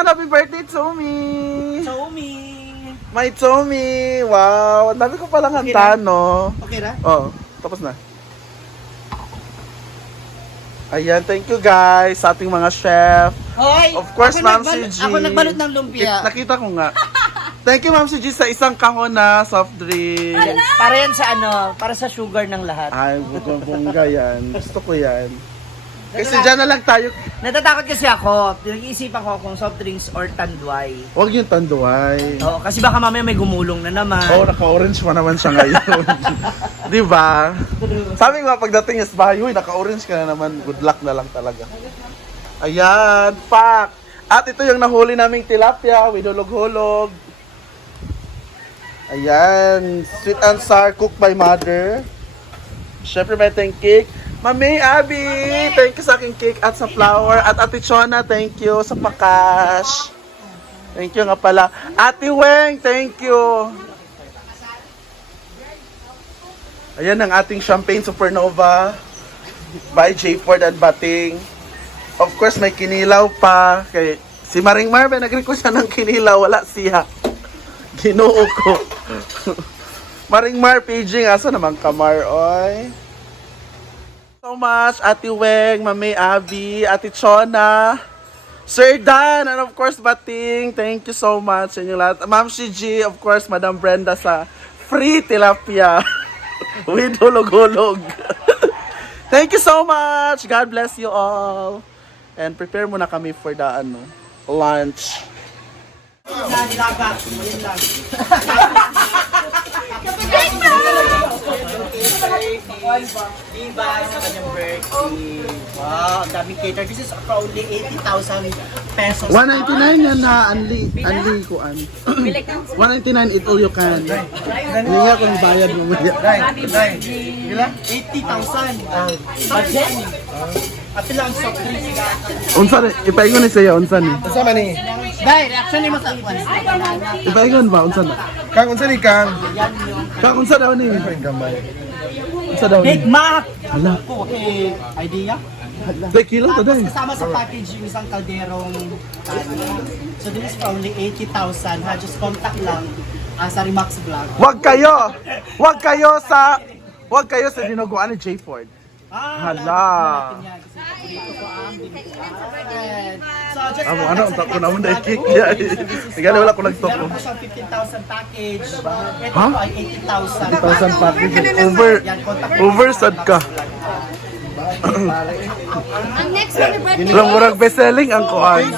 Happy birthday, Tsumi! Xiaomi! My Tsumi! Wow! Ang dami ko palang Okay handa, na? no? Okay na? Oh, tapos na. Ayan, thank you guys sa ating mga chef. Hoy! Of course, ako Ma'am nagbalot- CG. Ako nagbalot ng lumpia. Nakita ko nga. Thank you, Ma'am CG, sa isang kahon na soft drink. Para yan sa ano, para sa sugar ng lahat. Ay, bongga yan. Gusto ko yan. Kasi dyan na lang tayo. Natatakot kasi ako. Pinag-iisipan ko kung soft drinks or tanduay. Huwag yung tanduay. Oo, kasi baka mamaya may gumulong na naman. Oh, naka-orange pa naman siya ngayon. Di ba? Sabi nga pagdating niya sa bahay, uy, naka-orange ka na naman. Good luck na lang talaga. Ayan, pak! At ito yung nahuli naming tilapia with hulog-hulog. Ayan, sweet and sour cooked by mother. Siyempre may tayong cake. Mami, Abby, thank you sa aking cake at sa flower. At Ate Chona, thank you sa pakash. Thank you nga pala. Ate Weng, thank you. Ayan ang ating champagne supernova by J. Ford and Bating. Of course, may kinilaw pa. Kay si Maring Marve, nag-request siya ng kinilaw. Wala siya. Ginoo ko. Maring Mar, paging. Asa naman kamar, oy? So much, Ate Weng, Mami Abby, Ate Chona, Sir Dan, and of course, Bating. Thank you so much sa inyong lahat. Ma'am Shiji, of course, Madam Brenda sa free tilapia with hulog-hulog. Thank you so much. God bless you all. And prepare muna kami for the lunch. Diba, sa kanyang birthday. Wow, ang daming cater. This is for only 80,000 pesos. 199 yan na anli ko an. 199 it all you can. Hindi nga kung bayad mo maya. 80,000. Budget. At lang soft drinks. Unsa ni ipaingon ni siya unsa ni? Unsa man ni? Dai, reaction ni mo sa kwan. Ipaingon ba unsa na? Kang unsa ni Kang? Kang unsa daw ni? Ang gamay. Unsa daw Big ni? Mac. Hala. Po, okay, idea. Dai kilo to dai. Kasama sa package yung isang kalderong kanin. So this is for only 80,000 ha. Just contact lang sa Remax Vlog. Wag kayo. Wag kayo sa dinuguan ni J. Ford. Hala. So just Ano ang tako naman dai cake niya. Tigala wala ko nagtoko. Meron po siyang 15,000 package. Ito Ha? po ay 80,000. 1,000 package. Over sad ka. Ang next na birthday. Ilang murag best-selling ang kuan.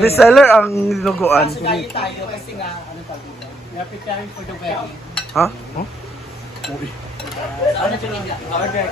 Bestseller ang dinuguan. Tayo kasi nga, ano tawag dito? We are preparing for the wedding. Ha? Oh? Ano ito? Order.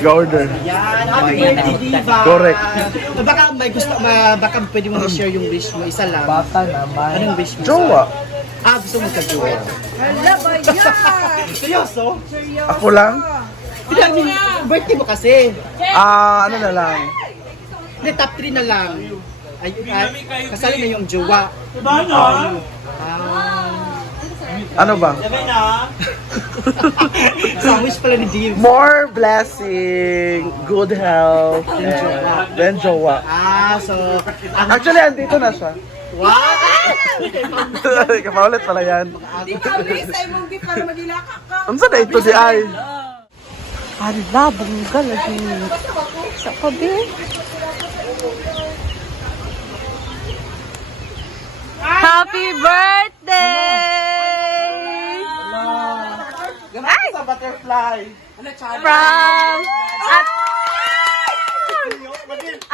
Ga-order. Yan, happy birthday, Diva! Correct. Baka may gusto, baka pwede mo i-share yung wish mo, isa lang. Bata naman. Anong wish mo? Jowa. Gusto mo ka-jowa. Hala ba yan? Seryoso? Ako lang? Hindi, birthday mo kasi. Ano na lang. Hindi, top 3 na lang. Kasali na yung jowa. Ano ba? Sa wish pala ni Diva. More blessing, good health, and then jowa. So, Actually, andito na siya. wow! Kapaulit pala yan. Di ka miss ay mong di para magilaka ka. Unsa na ito di ay? Hala, bangga lagi. Sa kabi. Happy birthday! Ay! Sa butterfly. From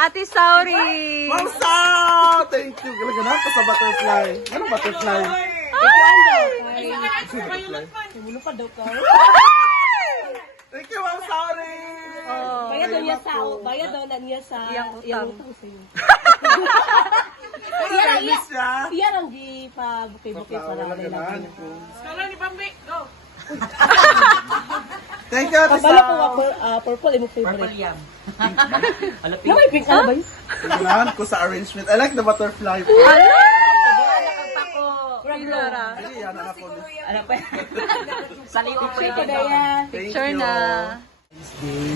Ate Sauri. Mausa! Thank you. Galaganap ka sa butterfly. Anong butterfly? Thank you, Ma'am Sauri! Bayad daw niya sa Yang utang. Service siya. Iya lang di pa bukay-bukay para Wala nila. ganun. Thank you, Ate Kabalo ko Sam. ako purple imo favorite. Na may pink ano ba yun? Tingnan ko sa arrangement. I like the butterfly. Sigara. Sige, yan ang ako. Picture na yan. Thank Picture you. na.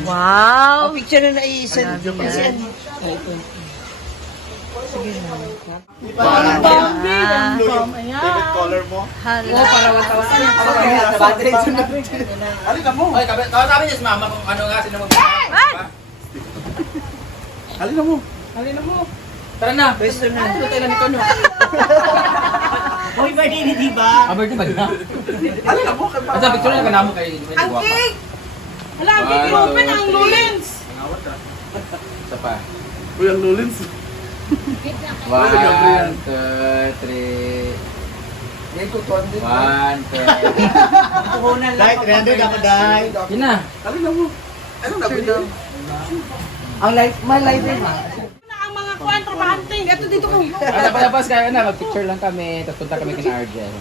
Wow! Picture na naisend. Favorite color mo? Hala. Alin na mo? Oy, kawasabi niya si mama kung ano nga sino Ay! Alin na mo? Tara na. Pwesto na. Ano tayo ni Kono? Hoy, birthday ni Diba? Aber di ba na? Alin na mo? At sa picture na kanamo kay Ang cake! Hala, ang cake open ang Lulens! Isa pa. Uy, ang Lulins. 1, 2, 3. 1, 2. Puhunan lang. Dahil, 300 ako dahil. Yun na. Alin na mo? Ano na ba? Ang life, my life eh, ha? Ang mga kuwan, trabahante. Ito dito ko. Tapos kaya na, mag-picture lang kami, tapos punta kami kina Argel.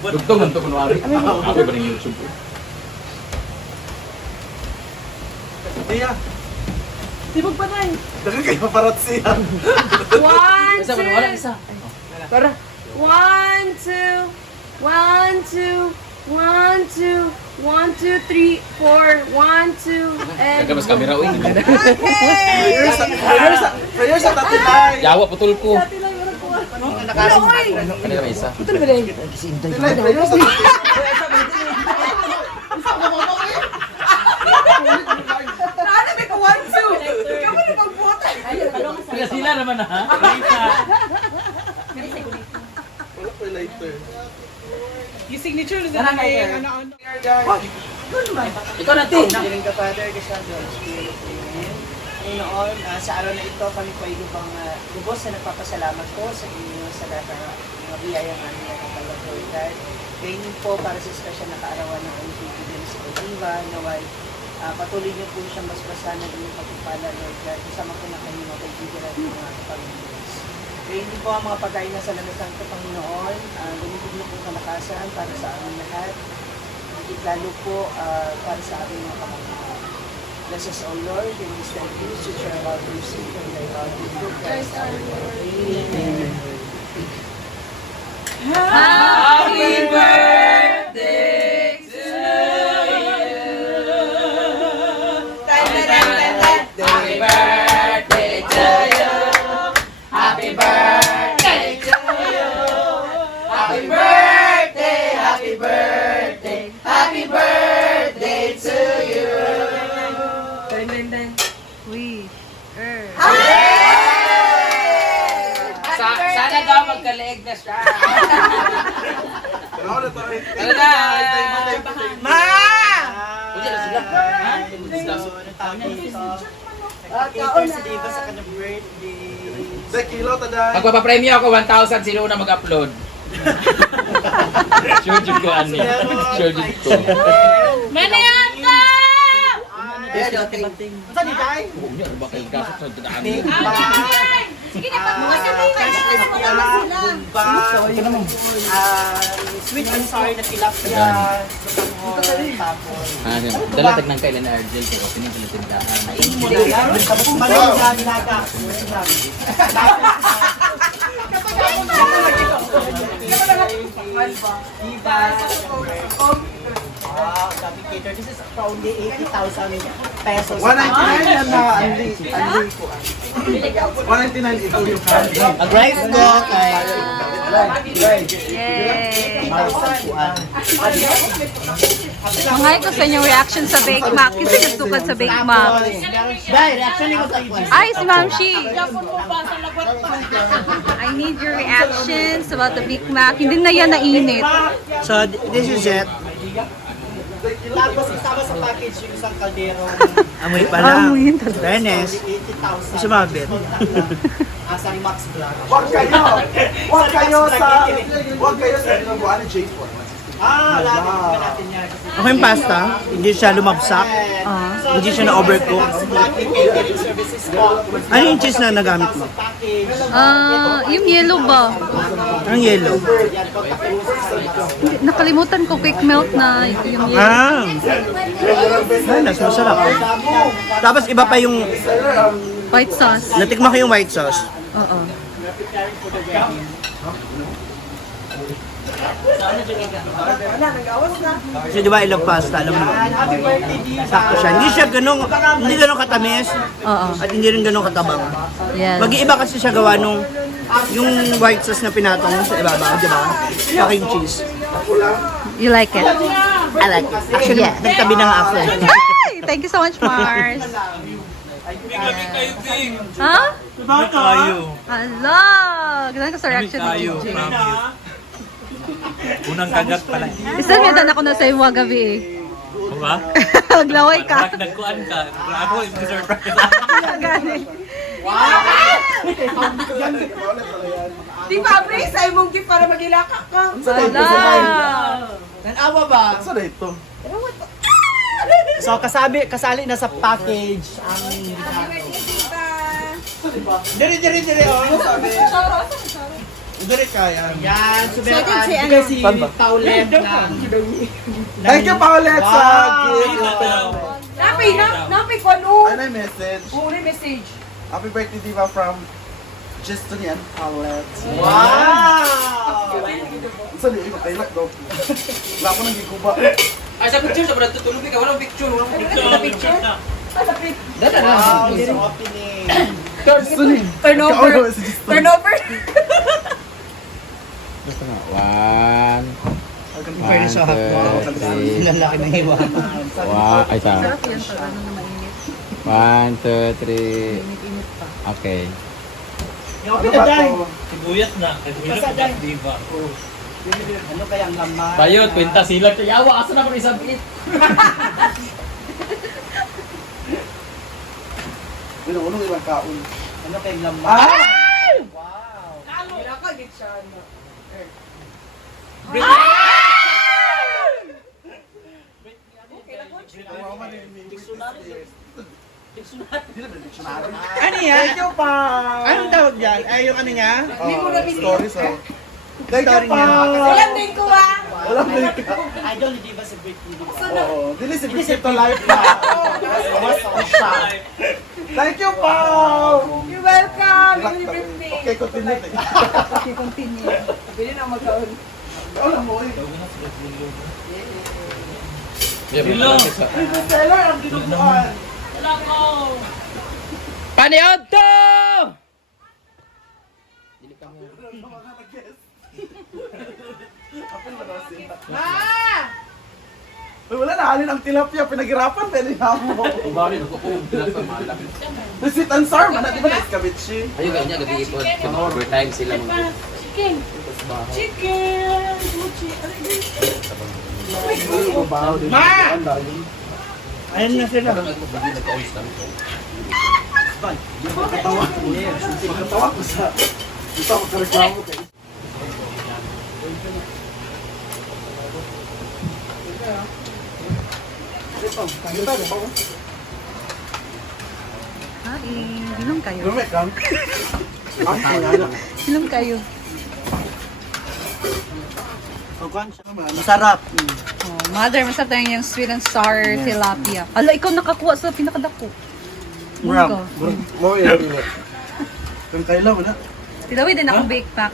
Dugtong ganito kunwari. Ako ba ng YouTube? Tia, Sibog pa tayo. dagan kayo paparat siya. 1, Isa ba? Wala isa. 1, 2, 1, 2, 1, 2, 1, 2, 3, 4, 1, 2, and... Nagkabas camera, uy. Prayer sa tatinay. Yawa, putol ko. Nakaroon. Kanina may isa. Prayer sa Sila sila naman ha. Wala pa yung lighter. Yung signature na ano. Ikaw natin. Healing the Father, the Son, the Holy Spirit. Amen. Ngayon, sa araw na ito, kami po ay lubos na nagpapasalamat po sa inyo sa lahat ng mga biyayang aming nakakalap, Lord God. Ganyan po para sa special na kaarawan ng aming kaibigan sa Oliva, naway patuloy niyo po siyang basbasan ng inyong pagpapala, Lord God. Kasama po na kayo mga kaibigan at mga Panginoon. Ganyan din po ang mga pagkain na sa lalasang ito, Panginoon. Gamitin niyo po kalakasan para sa aming lahat. Higit lalo po para sa aming mga kapatid. Bless us, O Lord, in this thy peace, which are about to receive from thy God, through Christ our Lord. Amen. Happy birthday to Happy birthday to you. Happy birthday to you. Happy birthday, happy birthday, happy birthday to you. We er. Sana daw magkaleeg na siya. Ano na tayo? Ano na? Ma! Uy, ano sila? Nag-cater si Diva sa kanyang birthday. Sa kilo, taday. Magpapapremyo ako 1,000, sino na mag-upload? Sure jud ko ani. Sure jud ko. Maniata! Saan ni Day? Unya ba kay gasot sa daan? Sige na, pagbukas na tayo. Sweet and sour na tilapia. Tapos, Dala tag nang kailan na Argel pero pinili tindahan. kainin mo na lang. Tapos, malamig na nilaga. Diba? Wow, sabi cater. This is probably 80,000 pesos. 199 yan na anli ko. 199 ito yung candy. Mag-rice ko kay Yay! 80,000 kuan. Mangay ko sa inyong reaction sa Bake Mac. Kasi nagtukad sa Bake Mac. Dahil, reaction ko sa iwan. Ay, si Ma'am Shi! I need your reactions about the Bake Mac. Hindi na yan nainit. So, this is it. Tapos isama sa package yung isang kaldero. Amoy pa lang. Amoyin talaga. Fairness. 80,000. Sumabit. Sa Max Vlog. Huwag kayo sa ginabuan ni J4. Lagi pa natin yan. Ako yung pasta, hindi siya lumabsak. Hindi siya na-overcook. Ano yung cheese na nagamit mo? Yung yellow ba? Ang yellow. Hindi, nakalimutan ko quick melt na yung yellow. Mas masarap. Tapos iba pa yung, White sauce. natikma ko yung white sauce. Oo. Kasi di ba ilang pasta, alam mo naman. Sakto siya. Hindi siya hindi ganun katamis Oo. at hindi rin ganun katabang. Yes. Mag-iiba kasi siya gawa nung yung white sauce na pinatong mo sa ibabaw, di ba? Fucking cheese. You like it? I like it. Actually, Yes. nagtabi na nga ako eh. Ay, thank you so much, Mars. Ha? Tayo. Hala! Ganun ka sa reaction ni Tayo. DJ. Unang kagat pala. Isa niya ako na sa iwa gabi eh. Ba? Maglaway ka. Bakit nagkuhan ka? Ako, surprise. Gani. Di ba, Pre? Sa imong gift para magilaka ka. Hala! Nanawa ba? Saan na ito? So, kasali na sa package ang Dire, oh. Hindi rin kaya. Yan, sumikat. Bigay si Paulette ng... Thank you, Paulette, sa gift. Napi ko ano? Ano yung message? Uli message. Happy birthday, Diva, from Justine and Paulette. Wow! Saan yung kailak daw? Wala ko nang giguba. Ay, sa picture, sa brad, tutulog ka. Walang picture. Walang picture. Wow, it's opening. Justine. Turnover. Turnover. One, Very so hot. Wow, two, three. lalaki ng hiwa. Wow, ay sa. Sarap yan pag ano na mainit. 1, 2, 3. Init-init pa. Okay. Open na dyan. Sibuyas na. Sibuyas na. Diba? Ano kayang laman? Tayo, kwenta sila. Yawa, asa na ko isang bit? Unong ibang kaon. Ano kayang laman? Hila ka, git siya. Ano yan? Thank you, pa. Anong tawag dyan? Ay, yung ano niya? Stories, oh. Thank you, Story niya. pa. Walang din ko ah. Walang link. Idol ni Diva sa birthday. Oo. Dili si Bisito Live na. Was on siya. Thank you, Pao. You're welcome. Happy birthday. Okay, continue. Continue. Pwede na magkaon. Wala mo, eh. Bilo. Seller, ang dinuguan. Paniod to! Uy, wala na, halin ang tilapia, pinaghirapan, pwede na mo. Visit and Sar, man, di ba na-escabitchi? Ayun, ganyan, gabi ipon. Overtime sila. Chicken. Chicken. Ma! Ayun na sila. Magkatawa ko sa... Dito ako kareklamo kayo. Inom kayo. Lumek lang. Ang kaya Inom kayo. Masarap. Oh, mother, masarap tayo yung sweet and sour tilapia. Ala, ikaw nakakuha sa pinakadako. Murag. Mo yan. Kung kailan mo na. Tilawi din ako bake pack.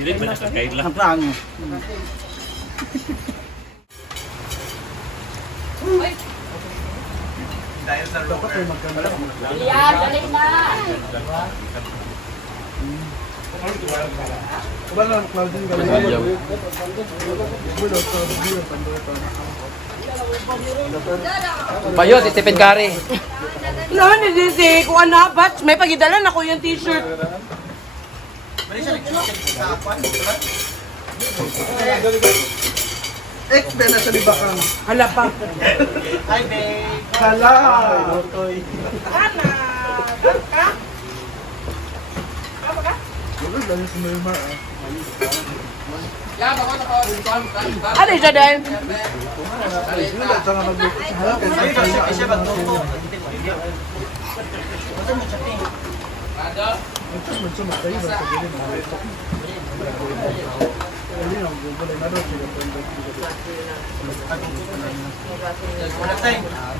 Bilit ba na sa kaila? Ang prango. Wala lang, clouding galing. Payot, itipid kari. No, hindi si kuha na batch. May pagidalan ako yung t-shirt. Ex-be na sa libakang. Hala pa. Hi, babe. Hala! Ana. Wala lang si Maymar, ah. Ano siya din? Wala, tsaka magluto. Hala, kaya siya magluto.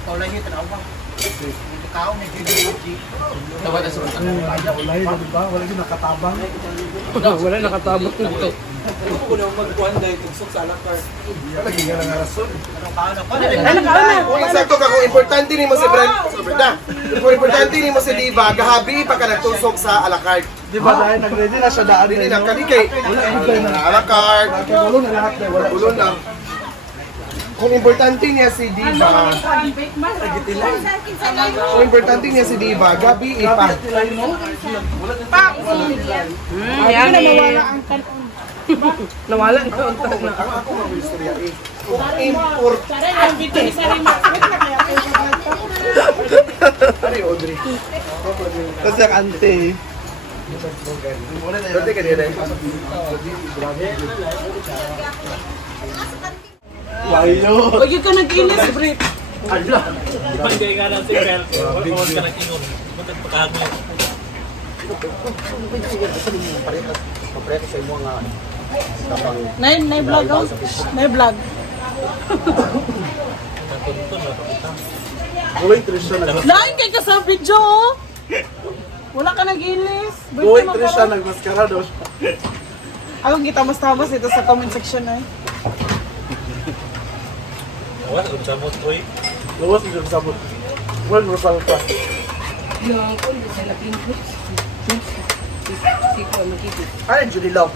Paulan niyo, tanaw ba? Wala nakatabang ito. Sakto ka kung importante ni mo si Brenda. Kung importante ni mo si Diva, gahabi pa ka nagtusok sa alakart. Di ba dahil nag-ready na siya daan Hindi na kalikay. Alakart. Ulo na lahat na wala. Ulo lang. Kung importante niya si Diva, kung importante niya si Diva, gabi ipa. Ayan eh. Nawala na ang tanong. Ako mga istorya eh. Kung importante. Ano yung Audrey? Kasi ang ante. Dati ka din eh. Wayo. Huwag ka nag-inis, Brit. Pagkaya nga lang si Bel. Huwag ka nag-ingon. Huwag pagkahagay. Nay vlog oh. Nay vlog. Uloy, Trisha na. Lain kay ka sa video oh. Wala ka nag-inis. Uloy, Trisha nagmaskara daw siya. Akong kita mas tamas dito sa comment section eh. Wala, samot ko eh. Luwas yung sabot. Well, Rosal pa. Ano yung Judy Love?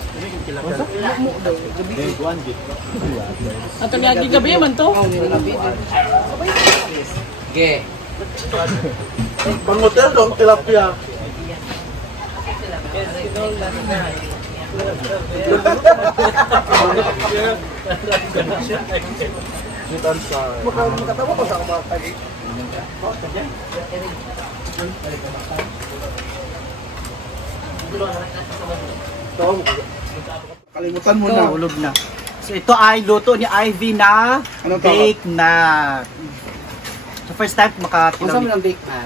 At lagi gabi man to. Pang hotel dong, tilapia. Gitan sa... Makatawa ko sa kumakay. Kalimutan mo na. Hulog na. So ito ay luto ni Ivy na Anong tawag? bake na. So first time makakilala. ng bake na?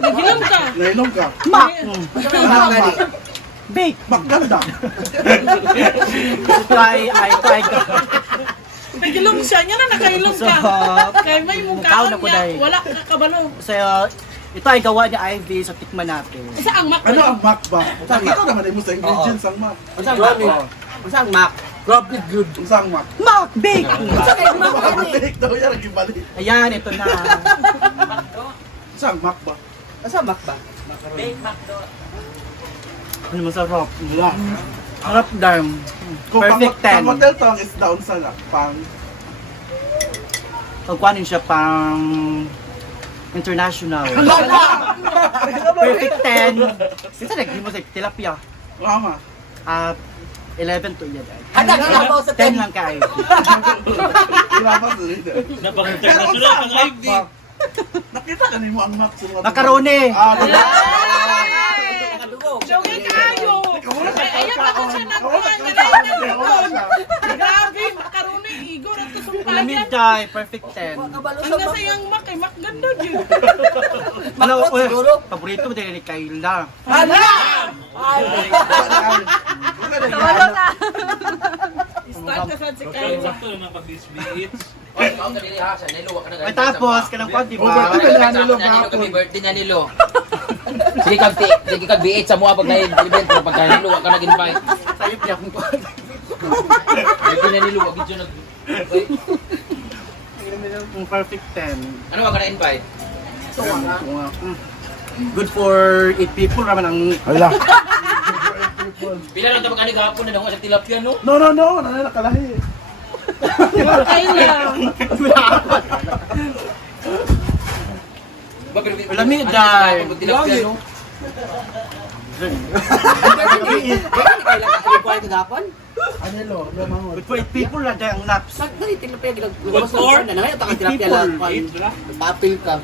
Nagilam ka. Nainom ka. Mac! Tama. Bake! Maganda. Ito ay Nagilam siya. Niya na nakailom So, ka. Kaya may mukhaw mukhaon na ko niya. dahil. Wala ka kabalo. so, ito ay gawa ni Ivy, so tikman natin. Isa ang mak. Ano ang mac ba? Nakita naman mo sa ingredients ang mac. Saan Mac? Saan Mac? Grabe good. Ang mac. Mac! Bake! Mabalik daw yan ang ibalik. Ayan, ito na. Isang mac ba? Saan Mac ba? Ano masarap? Wala. Harap darm. Kung Perfect 10. pang hotel to, ang is down sa pang... Pagkuhanin siya pang international. Perfect 10. Isa naging mo sa tilapia. Mama. 11 to yan. Handa, kinabaw sa 10 lang kay. Ilabas ulit. Napaka-international ang IV. Nakita ka mo ang mac. Macaroni! Jogi kayo. Ay, ayan ako siya na. Grabe, makaroni. Igor at kasumpa Lamig yan. dye, perfect 10. Ang nasa yung mak eh. Mak ganda din. Ano, paborito mo din ni Kayla. Start ka sa si Kyle. Sakto naman pag-disbeats. Ay tapos, kanang kwan, di ba? birthday niya nilo. Sige kag B8 sa mga pag na-event pero pag nilo ka nag-invite. Tayo piya kung kwan. Birthday niya nilo, wag yun nag Perfect 10. Ano wag ka na-invite? Good for 8 people naman ang... Hala. Pila lang tapos ani gahapon na sa tilapia no? No. Nakalahi. Kyle. Ba pero Lamig dye. tilapia no? Good for 8 people na dahil ang laps. Tilapia gilag. Good for? Na tilapia lang. Papil ka.